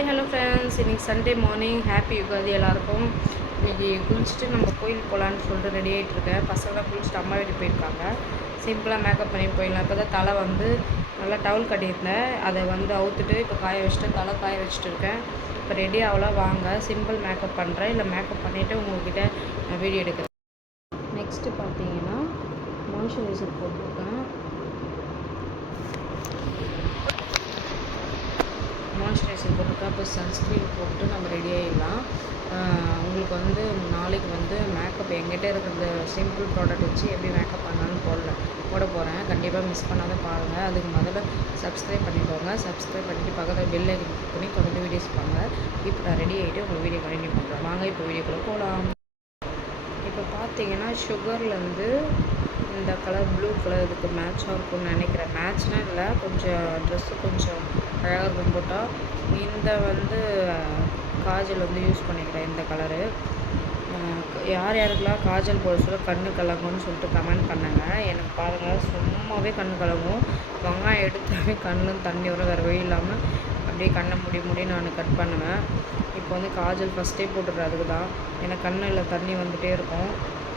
Hi hello friends, இன்றைக்கி Sunday morning. Happy Ugadi எல்லாருக்கும். இன்றைக்கி குளிச்சுட்டு நம்ம கோயில் போகலான்னு சொல்லிட்டு ரெடி ஆகிட்டுருக்கேன். பசங்களாம் குளிச்சுட்டு அம்மா வீட்டுக்கு போயிருக்காங்க. சிம்பிளாக மேக்கப் பண்ணி போயிடலாம். இப்போ தான் தலை வந்து நல்லா டவுல் கட்டியிருந்தேன், அதை வந்து அவுத்துட்டு இப்போ காய வச்சுட்டு தலை காய வச்சுட்டு இருக்கேன். இப்போ ரெடி ஆகலாம், வாங்க சிம்பிள் மேக்கப் பண்ணுறேன். இல்லை மேக்கப் பண்ணிவிட்டு உங்கள்கிட்ட வீடியோ எடுக்கிறேன். நெக்ஸ்ட்டு பார்த்தீங்கன்னா மாய்ஸ்சரைசர் போட்டிருக்கேன். மாய்ஸ்சரைசர் போட்டிருக்கேன். அப்போ சன்ஸ்க்ரீன் போட்டு நம்ம ரெடி ஆகிடலாம். உங்களுக்கு வந்து நாளைக்கு வந்து மேக்கப் எங்கிட்ட இருக்கிற சிம்பிள் ப்ராடக்ட் வச்சு எப்படி மேக்கப் பண்ணாலும் போட போகிறேன். கண்டிப்பாக மிஸ் பண்ணாத பாருங்கள். அதுக்கு முதல்ல சப்ஸ்கிரைப் பண்ணிக்கோங்க. சப்ஸ்கிரைப் பண்ணிவிட்டு பக்கத்தில் பெல் ஐக்கன் கிளிக் பண்ணி தொடர்ந்து வீடியோஸ் பாருங்கள். இப்போ நான் ரெடி ஆகிட்டு உங்களுக்கு வீடியோ கண்டினியூ பண்ணுறேன். வாங்க இப்போ வீடியோக்குள்ளே போகலாம். இப்போ பார்த்தீங்கன்னா சுகர்லேருந்து இந்த கலர் ப்ளூ கலர் இதுக்கு மேட்சாக இருக்கும்னு நினைக்கிறேன். மேட்ச்னால் இல்லை, கொஞ்சம் ட்ரெஸ்ஸு கொஞ்சம் அழகாக இருக்கும் போட்டால். இந்த வந்து காஜல் வந்து யூஸ் பண்ணிக்கிறேன். இந்த கலரு யார் யாருக்கெல்லாம் காஜல் போட சொல்ல கண்ணு கலங்கும்னு சொல்லிட்டு கமெண்ட் பண்ணுங்க. எனக்கு பாருங்கள், சும்மாவே கண்ணு கலங்கும். வெங்காயம் எடுத்தாவே கண்ணில் தண்ணி வரும். வேறு வழி இல்லாமல் அப்படியே கண்ணை முடி நான் கட் பண்ணுவேன். இப்போ வந்து காஜல் ஃபஸ்ட்டே போட்டுடுறேன். அதுக்கு தான் எனக்கு கண்ணில் தண்ணி வந்துகிட்டே இருக்கும்.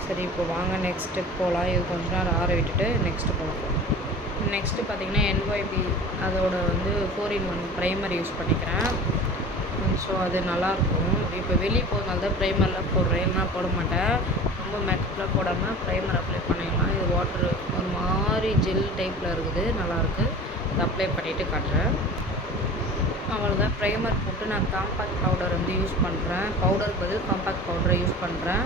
சரி, இப்போ வாங்க நெக்ஸ்ட்டு போகலாம். இது கொஞ்ச நேரம் ஆற விட்டுட்டு நெக்ஸ்ட்டு போகலாம். நெக்ஸ்ட்டு பார்த்திங்கன்னா NYB அதோட வந்து 4-in-1 ப்ரைமர் யூஸ் பண்ணிக்கிறேன். ஸோ அது நல்லாயிருக்கும். இப்போ வெளியே போகிறதுனால தான் ப்ரைமர்லாம் போடுறேன், இல்லைனா போட மாட்டேன். ரொம்ப மேக்கப்லாம் போடாமல் ப்ரைமர் அப்ளை பண்ணிடலாம். இது வாட்டர் ஒரு மாதிரி ஜெல் டைப்பில் இருக்குது, நல்லாயிருக்கு. அதை அப்ளை பண்ணிவிட்டு காட்டுறேன். அவ்வளோதான். ப்ரைமர் போட்டு நான் காம்பேக்ட் பவுடர் வந்து யூஸ் பண்ணுறேன். பவுடருக்கு பதில் காம்பேக்ட் பவுடரை யூஸ் பண்ணுறேன்.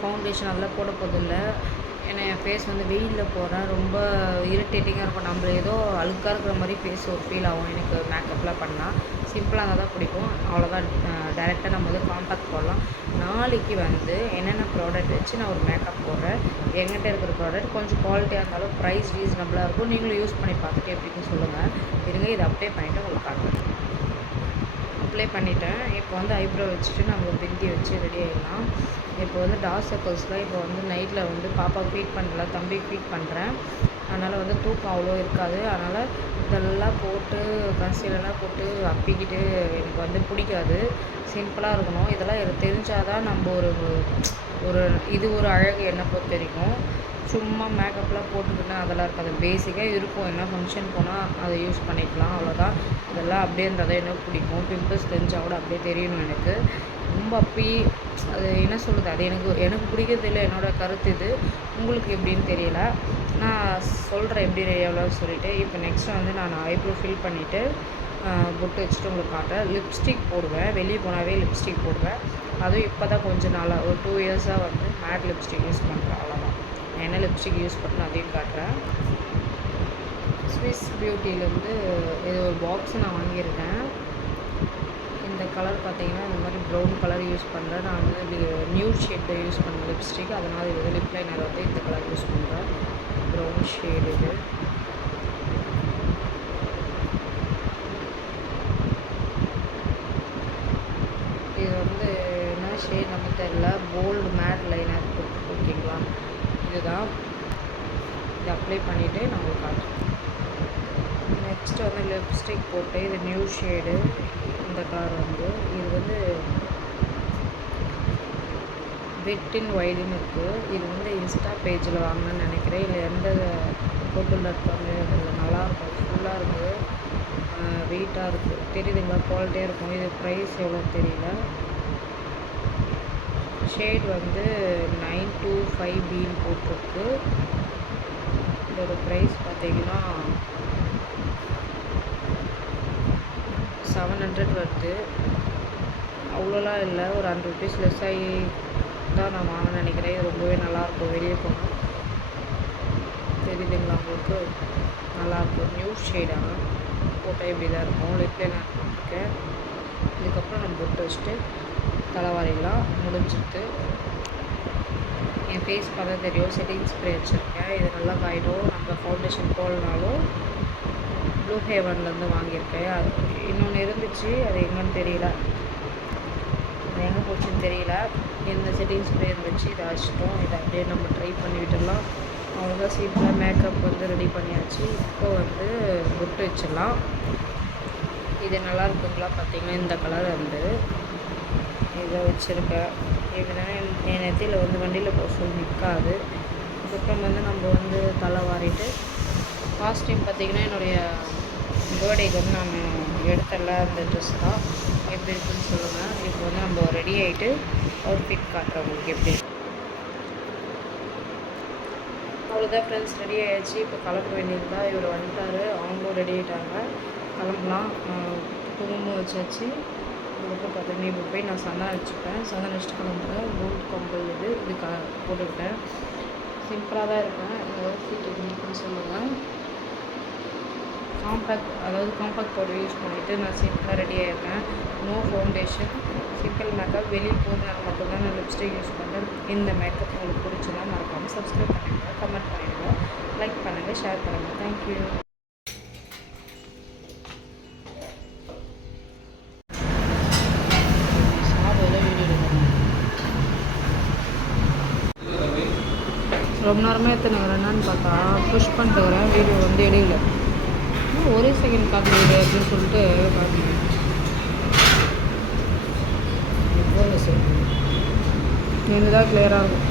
ஃபவுண்டேஷன் அதெல்லாம் போட போதில்ல. ஏன்னா என் ஃபேஸ் வந்து வெயிலில் போகிறேன், ரொம்ப இரிட்டேட்டிங்காக இருக்கும். நம்ம ஏதோ அழுக்காக இருக்கிற மாதிரி ஃபேஸ் ஒரு ஃபீல் ஆகும் எனக்கு மேக்கப்லாம் பண்ணால். சிம்பிளாக இருந்தால் தான் பிடிக்கும். அவ்வளோதான். டைரெக்டாக நம்ம வந்து காம்பேக்ட் போடலாம். நாளைக்கு வந்து என்னென்ன ப்ராடக்ட் வச்சு நான் ஒரு மேக்கப் போடுறேன். எங்கிட்ட இருக்கிற ப்ராடக்ட் கொஞ்சம் குவாலிட்டியாக இருந்தாலும் ப்ரைஸ் ரீசனபிளாக இருக்கும். நீங்களும் யூஸ் பண்ணி பார்த்துட்டு எப்படின்னு சொல்லுங்கள். இருங்க, இதை அப்ளை பண்ணிவிட்டு உங்களுக்கு காட்டுறேன். அப்ளை பண்ணிவிட்டேன். இப்போ வந்து ஐப்ரோ வச்சுட்டு நம்ம பிந்தி வச்சு ரெடி ஆகிடலாம். இப்போ வந்து டார்க் சர்க்கிள்ஸ்லாம் இப்போ வந்து நைட்டில் வந்து பாப்பாவுக்கு ஃபீட் பண்ணல, தம்பிக்கு ஃபீட் பண்ணுறேன். அதனால் வந்து தூக்கம் அவ்வளோ இருக்காது. அதனால் இதெல்லாம் போட்டு கன்சீலர்லாம் போட்டு அப்பிக்கிட்டு எனக்கு வந்து பிடிக்காது. சிம்பிளாக இருக்கணும். இதெல்லாம் எனக்கு தெரிஞ்சால் தான் நம்ம இது ஒரு அழகு என்னை பொறுத்த வரைக்கும். சும்மா மேக்கப்லாம் போட்டுக்கிட்டேன் அதெல்லாம் இருக்காது. பேசிக்காக இருக்கும். என்ன ஃபங்க்ஷன் போனால் அதை யூஸ் பண்ணிக்கலாம், அவ்வளோதான். இதெல்லாம் அப்படியே இருந்தால் தான் எனக்கு பிடிக்கும். பிம்பிள்ஸ் தெரிஞ்சால் கூட அப்படியே தெரியணும் எனக்கு. ரொம்ப அப்படி அது என்ன சொல்கிறது, அது எனக்கு பிடிக்கிறது இல்லை. என்னோடய கருத்து இது. உங்களுக்கு எப்படின்னு தெரியல. நான் சொல்கிறேன் எப்படி எவ்வளோன்னு சொல்லிவிட்டு. இப்போ நெக்ஸ்ட்டு வந்து நான் ஐப்ரோ ஃபில் பண்ணிவிட்டு பொட்டு வச்சுட்டு உங்களுக்கு காட்டுறேன். லிப்ஸ்டிக் போடுவேன். வெளியே போனாவே லிப்ஸ்டிக் போடுவேன். அதுவும் இப்போ தான் கொஞ்சம் நாளாக ஒரு 2 இயர்ஸாக வந்து மேட் லிப்ஸ்டிக் யூஸ் பண்ணுறேன், அவ்வளோதான். என்ன லிப்ஸ்டிக் யூஸ் பண்ணணும் அதையும் காட்டுறேன். ஸ்விஸ் பியூட்டிலேருந்து இது ஒரு பாக்ஸு நான் வாங்கியிருக்கேன். இந்த கலர் பார்த்தீங்கன்னா இந்த மாதிரி ப்ரௌன் கலர் யூஸ் பண்ணுறேன். நான் வந்து நியூட் ஷேட் தான் யூஸ் பண்ணேன் லிப்ஸ்டிக். அதனால் இது லிப் லைனர் வந்து இந்த கலர் யூஸ் பண்ணுறேன். ப்ரௌன் ஷேடு இது. இது வந்து என்ன ஷேட் நமக்கு தெரியல. போல்டு மேட் லைனர் ஓகேங்களா. இதுதான். இது அப்ளை பண்ணிவிட்டு நம்மளுக்கு காட்டுறேன். நெக்ஸ்ட்டு வந்து லிப்ஸ்டிக் போட்டு இது நியூ ஷேடு. இந்த கலர் வந்து இது வந்து வெட் இன் வைடுன்னு இருக்குது. இது வந்து இன்ஸ்டா பேஜில் வாங்கினேன்னு நினைக்கிறேன். இல்லை எந்த ஹோட்டலில் இருக்காங்க. அதில் நல்லாயிருக்கும். ஃபுல்லாக இருக்குது, வெயிட்டாக இருக்குது. தெரியுதுங்களா, குவாலிட்டியாக இருக்கும். இது ப்ரைஸ் எவ்வளோன்னு தெரியல. ஷேட் வந்து 925Bன்னு போட்டிருக்கு. இதோட ப்ரைஸ் பார்த்தீங்கன்னா 700 வருது. அவ்வளோலாம் இல்லை, ஒரு 100 ருபீஸ் லெஸ் ஆகி தான் நான் வாங்க நினைக்கிறேன். இது ரொம்பவே நல்லாயிருக்கும். வெளியே போனால் தெரியுதுங்களா உங்களுக்கு, நல்லாயிருக்கும். நியூ ஷேடாக போட்டால் இப்படி தான் இருக்கும். லிப் லைனர் போட்டிருக்கேன். இதுக்கப்புறம் நம்ம பொட்டு வச்சுட்டு தலைவாரிலாம் முடிஞ்சிட்டு என் ஃபேஸ் பார்த்தா தெரியும். செட்டிங் ஸ்ப்ரே வச்சுருக்கேன். இது நல்லா காயிடும். நம்ம ஃபவுண்டேஷன் போடனாலும் ப்ளூ ஹேவன்லேருந்து வாங்கியிருக்கேன். அது இன்னொன்று இருந்துச்சு, அது எங்கன்னு தெரியல, அது எங்கே போச்சுன்னு தெரியல. இந்த செட்டிங் ஸ்ப்ரே இருந்துச்சு, இதை வச்சுட்டோம். இதை அப்படியே நம்ம ட்ரை பண்ணி விட்டுடலாம். அவ்வளோதான். சிம்பிளாக மேக்கப் வந்து ரெடி பண்ணியாச்சு. இப்போ வந்து பொட்டு வச்சிடலாம். இது நல்லா இருக்குங்களா பார்த்தீங்கன்னா இந்த கலர் வந்து இதை வச்சுருக்கேன். எப்படின்னா என் நெத்தியில் வந்து வண்டியில் போக சொல்லி நிற்காது. அதுக்கப்புறம் வந்து நம்ம வந்து தலை வாரிட்டு லாஸ்ட் டைம் பார்த்திங்கன்னா என்னுடைய பர்த்டேக்கு வந்து நான் எடுத்தல அந்த ட்ரெஸ் தான். எப்படி இருக்குன்னு சொல்லுங்கள். இப்போ வந்து நம்ம ரெடி ஆகிட்டு அவுட்ஃபிட் காட்டுறேன் உங்களுக்கு எப்படி. அவ்வளோதான் ஃப்ரெண்ட்ஸ், ரெடி ஆகிடுச்சு. இப்போ கிளம்ப வேண்டியது தான். இவர் வந்துட்டார், அவங்களும் ரெடி ஆகிட்டாங்க, கிளம்பலாம். குங்குமம் வச்சாச்சு. அதுக்கப்புறம் பார்த்தீங்கன்னா இப்போ போய் நான் சந்தனம் வச்சுப்பேன். சந்தனம் வச்சுட்டு கிளம்புறேன். கோல்டு கம்பல் இது போட்டுக்கிட்டேன். சிம்பிளாக தான் இருப்பேன். இந்த அவுட்ஃபிட் எப்படி இருக்குன்னு சொல்லுங்கள். காம்பேக்ட் பவுடர் யூஸ் பண்ணிவிட்டு நான் சிம்பிளாக ரெடி ஆகிருக்கேன். No foundation, simple makeup. வெளியே போகிறதுனால மட்டும்தான் நான் லிப்ஸ்டிக் யூஸ் பண்ணுறேன். இந்த மேக்கப் உங்களுக்கு பிடிச்சதா மறக்காமல் சப்ஸ்கிரைப் பண்ணிடுங்க, கமெண்ட் பண்ணிடுங்க, லைக் பண்ணுங்கள், ஷேர் பண்ணுங்கள். தேங்க்யூ. ரொம்ப நேரமாக எத்தனை என்னன்னு பார்த்தா புஷ் பண்ணிட்டுக்கிறேன். வீடியோ வந்து எடுக்கல. ஒரே செகண்ட் காட்டுறது அப்படின்னு சொல்லிட்டு காட்டுங்க. என்னதான் கிளியராக இருக்கும்.